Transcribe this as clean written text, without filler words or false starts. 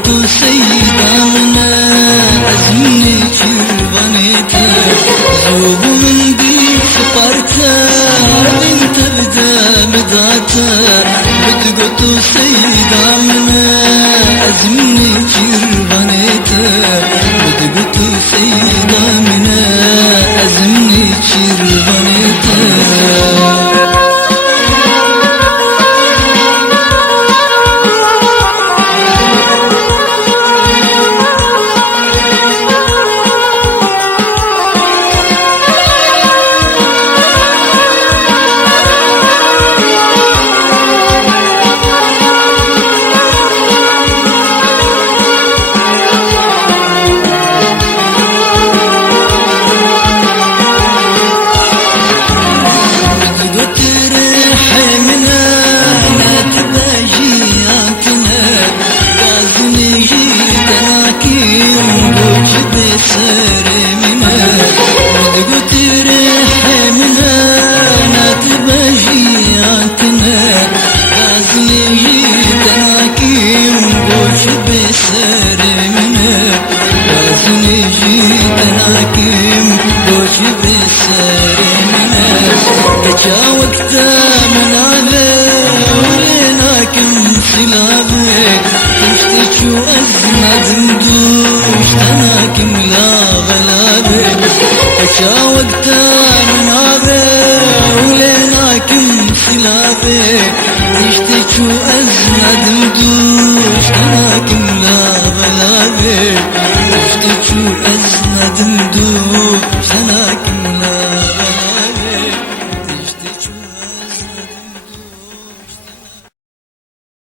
بدقت سيدة منا أزمني شربانيتا زوب من بيت سبارتا بنت بدا مداتا بدقت سيدة منا أزمني شربانيتا بدقت سيدة منا أزمني شربانيتا وقتا من على وليناك انسلابك تشتكي وأزمة ندوش تناك ملا غلابك كشا وقتا من على وليناك انسلابك تشتكي وأزمة ندوش تناك ملا غلابك تشتكي وأزمة ندوش